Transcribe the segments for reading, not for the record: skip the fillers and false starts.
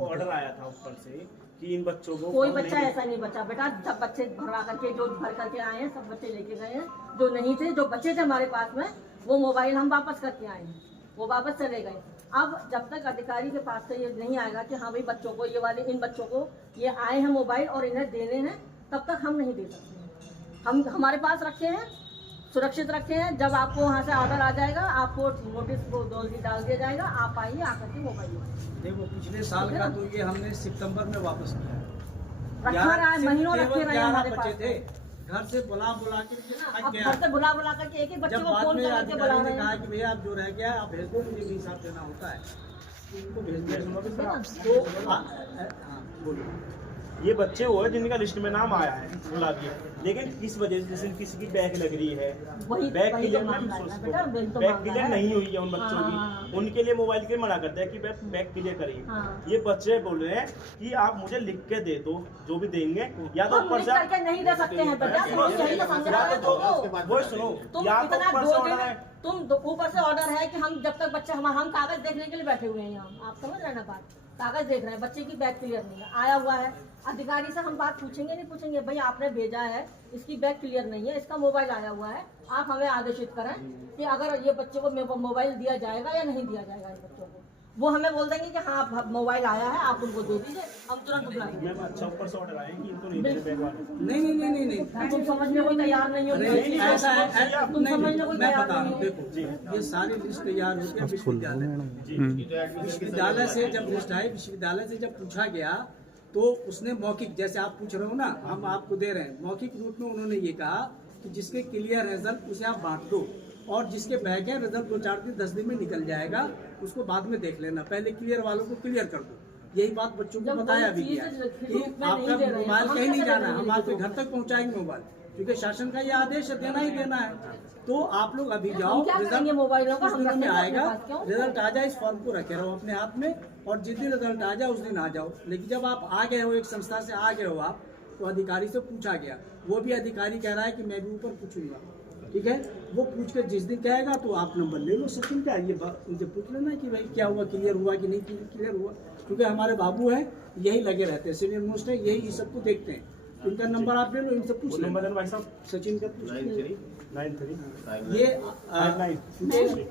Order आया था ऊपर से कि इन बच्चों को कोई बच्चा ऐसा नहीं बचा बेटा। सब बच्चे भरवा करके जो भर करके आए हैं सब बच्चे लेके गए हैं। जो नहीं थे, जो बच्चे थे हमारे पास में, वो मोबाइल हम वापस करके आए हैं, वो वापस चले गए। अब जब तक अधिकारी के पास से ये नहीं आएगा कि हाँ भाई बच्चों को, ये वाले इन बच्चों को ये आए हैं मोबाइल और इन्हें देने हैं, तब तक हम नहीं दे सकते। हम हमारे पास रखे हैं, सुरक्षित रखे हैं। जब आपको वहाँ से ऑर्डर आ जाएगा, आपको नोटिस को डाल दिया जाएगा, आप आइए आकर के मोबाइल देखो पिछले साल का तो ये हमने सितंबर में वापस किया है। रखा रहा है, महीनों रखे रहे हमारे पास। बच्चे थे, घर से बुला के घर से बुला करके एक बच्चे को फोन करके बुला रहे हैं। कहा कि भैया आप जो रह गया आप भेज दो, मुझे भी हिसाब देना होता है तो भेज दो। बोलो ये बच्चे वो है जिनका लिस्ट में नाम आया है बुला के, लेकिन किस वजह से, जैसे किसी की बैग लग रही है, बैग क्लियर नहीं हुई है उन बच्चों की, उनके लिए मोबाइल के मना करते हैं कि बैग क्लियर करिए। ये बच्चे बोल रहे हैं कि आप मुझे लिख के दे दो, जो भी देंगे, या तो ऊपर से नहीं दे सकते हैं वो सुनो, या तो ऊपर से ऑर्डर है, तुम ऊपर से ऑर्डर है कि हम जब तक बच्चे हम कागज देखने के लिए बैठे हुए हैं यहाँ, आप समझ रहे हैं ना बात, कागज देख रहे हैं, बच्चे की बैग क्लियर नहीं है, आया हुआ है। अधिकारी से हम बात पूछेंगे नहीं पूछेंगे, भाई आपने भेजा है, इसकी बैग क्लियर नहीं है, इसका मोबाइल आया हुआ है, आप हमें आदेशित करें कि अगर ये बच्चे को मोबाइल दिया जाएगा या नहीं दिया जाएगा इन बच्चों को। वो हमें बोल देंगे कि हाँ मोबाइल आया है, आप उनको दे दीजिए, हम तुरंत बुला देंगे। अच्छा ऊपर से ऑर्डर आए कि इनको नहीं देने बैग वाले। नहीं तुम समझने को तैयार नहीं हो, ऐसा है, तुम समझने को मैं तैयार बता रहा नहीं हूँ। हो। देखो ये सारी लिस्ट तैयार होती है विश्वविद्यालय से। जब लिस्ट आई विश्वविद्यालय से जब पूछा गया तो उसने मौखिक, जैसे आप पूछ रहे हो ना, हम आपको दे रहे हैं, मौखिक रूप में उन्होंने ये कहा कि जिसके क्लियर रिजल्ट उसे आप बांट दो, और जिसके बैक है रिजल्ट 2-4 दिन 10 दिन में निकल जाएगा, उसको बाद में देख लेना, पहले क्लियर वालों को क्लियर कर दो। यही बात बच्चों को बताया भी गया कि आपका मोबाइल कहीं नहीं जाना है, हम आपके घर तक पहुंचाएंगे मोबाइल, क्योंकि शासन का ये आदेश है, देना ही देना है। तो आप लोग अभी जाओ, रिजल्ट मोबाइलों का दिनों में आएगा, रिजल्ट आ जाए, इस फॉर्म को रखे रहो अपने हाथ में, और जिस दिन रिजल्ट आ जाए उस दिन आ जाओ। लेकिन जब आप आ गए हो, एक संस्था से आ गए हो आप, तो अधिकारी से पूछा गया, वो भी अधिकारी कह रहा है कि मैं भी ऊपर पूछूंगा, ठीक है। वो पूछ कर जिस दिन कहेगा तो आप नंबर ले लो सचिन का, ये उनसे पूछ लेना कि भाई क्या हुआ, क्लियर हुआ कि नहीं क्लियर हुआ, क्योंकि हमारे बाबू हैं यही लगे रहते हैं, सीनियर मोस्ट है, यही सबको देखते हैं। इनका नंबर आप ले लो, इनसे पूछ लो। नंबर भाई साहब सचिन का पूछ लो। 93 ये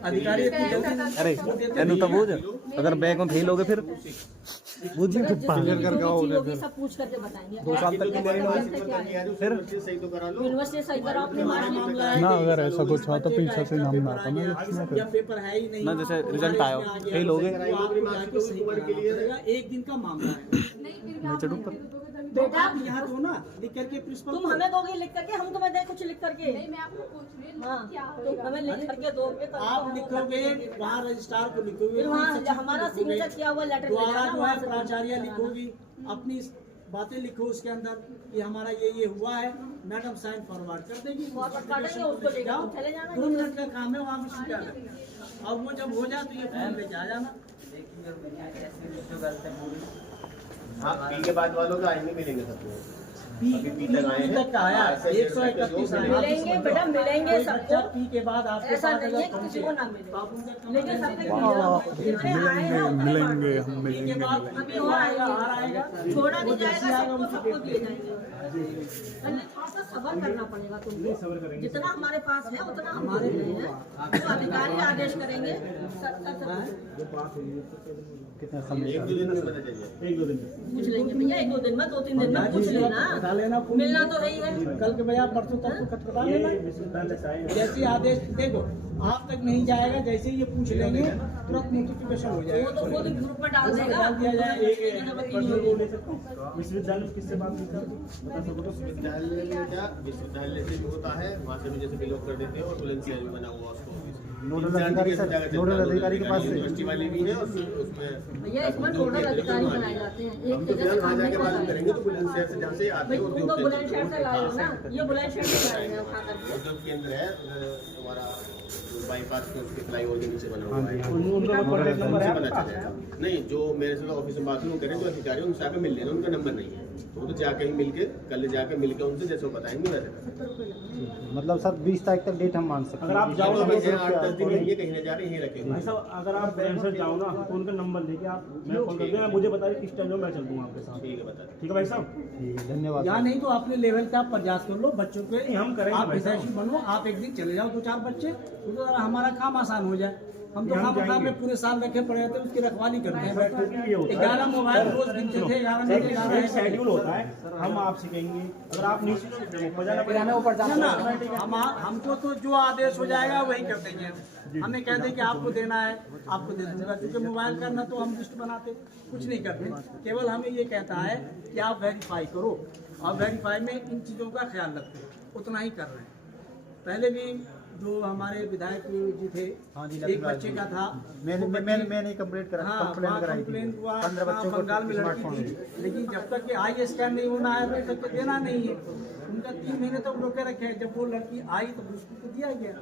अधिकारी अरे एनु तो बोझ अगर बैग में फेल हो गए फिर बुझी क्लियर करके आओगे, फिर सब पूछ करके बताएंगे। 2 साल तक क्लियर फिर यूनिवर्सिटी सही करो अपने मामला है ना। अगर ऐसा कुछ हो तो पीछे से नाम ना आता ना, या पेपर है ही नहीं ना जैसे रिजल्ट आया फेल हो गए, एक दिन का मामला है। मैं चढ़ूं पर बेटा यहाँ तो ना लिख करके प्रिंसिपल तुम हमें दोगे लिख करके, हम तुम्हें दे कुछ लिख करके। नहीं, मैं आपको पूछ रही हूँ हाँ, क्या तुम हमें लिख करके दोगे तब आप लिखोगे, वहाँ रजिस्ट्रार को लिखोगे, फिर वहाँ हमारा सिग्नेचर किया हुआ लेटर द्वारा जो है प्राचार्य लिखोगी, अपनी बातें लिखो उसके अंदर कि हमारा ये हुआ है, मैडम साइन फॉरवर्ड कर देगी, उसको जाओ, चले जाना। 2 मिनट का काम है वहाँ पे स्वीकार। और वो जब हो जाए तो ये फॉर्म लेके आ जाना। हाँ, पी के बाद वालों का नहीं मिलेंगे सबको। तक आया 131 मिलेंगे बेटा, मिलेंगे सबको। पी के बाद आपके ऐसा पास नहीं है अगर कि किसी को ना मिले, तो आप उनका लेकिन सबके मिलेंगे हम पी के बाद अभी और आएगा, छोड़ा नहीं जाएगा, सबको दिए जाएंगे। थोड़ा सा सब्र करना पड़ेगा तुमको, जितना हमारे पास है उतना हम दे रहे हैं, तो अधिकारी आदेश करेंगे। कितना समय 1-2 दिन में पता चल जाए। 1-2 दिन पूछ लेंगे भैया, 1-2 दिन में, 2-3 दिन में पूछ लेना, मिलना तो है ही है। कल के भैया परसों तक तो खटखटा लेना। जैसे आदेश देखो आप तक नहीं जाएगा, जैसे ही ये पूछ लेंगे तुरंत नोटिफिकेशन हो वो जाएगा। तो खुद ग्रुप में डाल देगा, डाल दिया जाए। विश्वविद्यालय किससे बात की बता सको तो? विश्वविद्यालय में क्या, विश्वविद्यालय से भी होता है, वहाँ से भी जैसे बिलोंग कर देते हैं, और वॉलंटियर भी बना हुआ उसको नोडल अधिकारी के पास से यूनिवर्सिटी वाले भी है, और उसमें भैया इसमें नोडल अधिकारी बनाए जाते हैं। हम तो फिलहाल वहाँ जाके बात करेंगे, तो बुलंदशहर से जहाँ से आते हैं तुम तो बुलंदशहर से लाए हो ना, ये बुलंदशहर से लाए हैं उठा करके। उद्योग केंद्र है हमारा बाईपास के उसके फ्लाईओवर के नीचे बना हुआ है। उनका कॉन्टैक्ट नंबर है उनसे पता आपके चलेगा। पास? नहीं, जो मेरे से ऑफिस में बात करें जो अधिकारी हैं, उनसे आके मिल लेना, उनका नंबर नहीं है तो वो तो जाके ही मिलके कल जाके मिलके उनसे जैसे वो बताएंगे वैसे। मतलब सर 20 तारीख तक डेट हम मान सकते अगर आप जाओ तो तो 8-10 दिन यहीं कहीं ना जा रहे हैं, यहीं रखे भाई साहब, अगर आप बैंक से जाओ ना तो उनका नंबर लेके आप मैं कॉल करके मुझे बताइए किस टाइम मैं चल दूंगा आपके साथ। ठीक है, बता ठीक है भाई साहब, ठीक है, धन्यवाद। या नहीं तो अपने लेवल का आप प्रयास कर लो बच्चों के, नहीं, हम करेंगे आप भाई साहब। हितैषी बनो, आप एक दिन चले जाओ 2-4 बच्चे, तो जरा हमारा काम आसान हो जाए। हम तो हम काम जाएंगे। में पूरे साल रखे पड़े थे, उसकी रखवाली करते हैं बैठ ये होता के। है। 11 मोबाइल रोज गिनते थे, 11 में 11 एक शेड्यूल होता है, हम आप सिखाएंगे। अगर आप नहीं बजाना हमको तो जो आदेश हो जाएगा वही कर देंगे। हमें कह दें कि आपको देना है, आपको दे दूंगा, क्योंकि मोबाइल करना तो हम लिस्ट बनाते कुछ नहीं करते, केवल हमें ये कहता है कि आप वेरीफाई करो, और वेरीफाई में इन चीज़ों का ख्याल रखो, उतना ही कर रहे हैं। पहले भी जो हमारे विधायक जी थे, हाँ जी, एक बच्चे का था, मैंने कंप्लेंट करा, हाँ, कंप्लेंट कराई थी। कंप्लेंट हुआ, 15 बच्चों को बंगाल में लड़की स्मार्टफोन थी, लेकिन जब तक कि आई स्कैन नहीं होना है तब तक देना नहीं है। उनका 3 महीने तक रोके रखे हैं, जब वो लड़की आई तो उसको तो दिया गया।